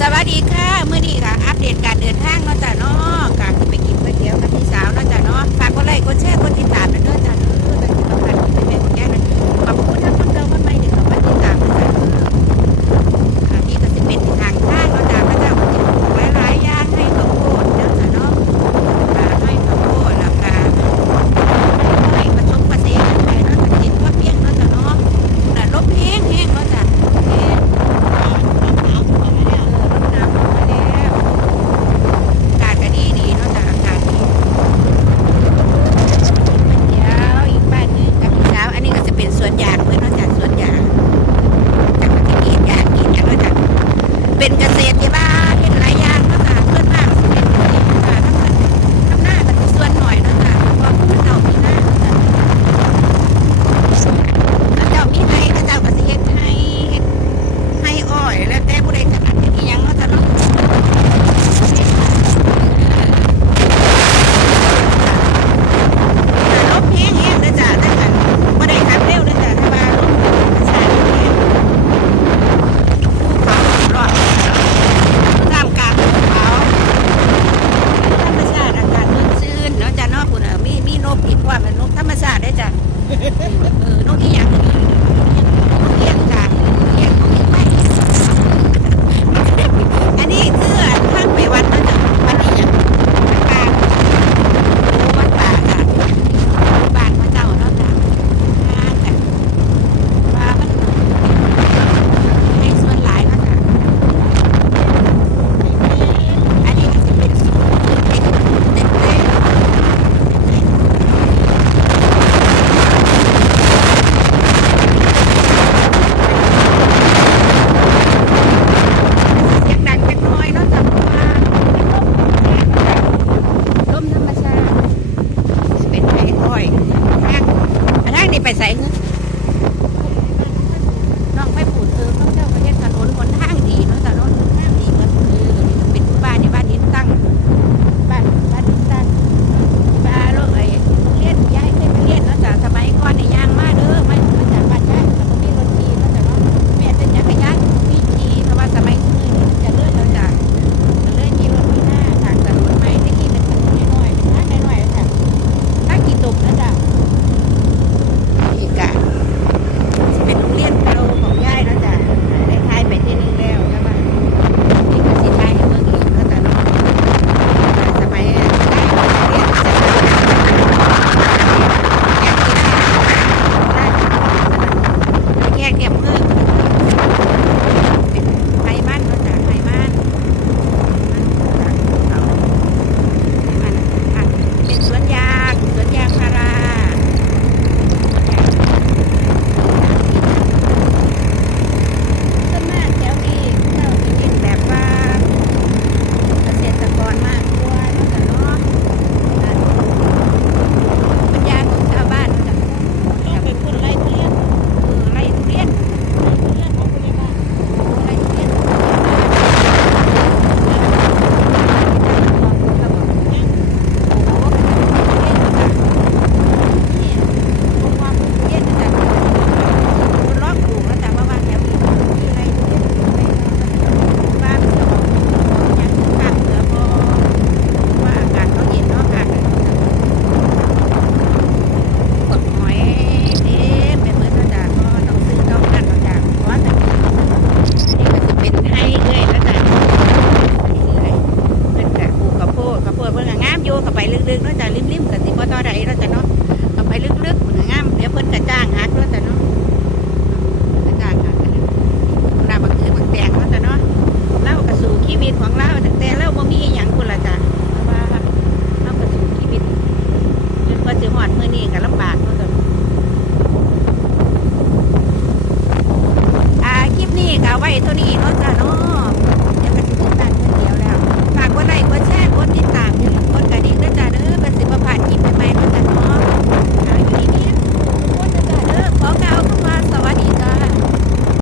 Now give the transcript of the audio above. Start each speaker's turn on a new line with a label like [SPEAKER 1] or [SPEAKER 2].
[SPEAKER 1] สวัสดีค่ะเมื่อนี้ค่ะ อัปเดตการเดินทางเนาะจ้ะเนาะกะไปกินก๋วยเตี๋ยวกับพี่สาวเนาะจ้ะเนาะฝากกดไลค์กดแชร์กดติดตาม que él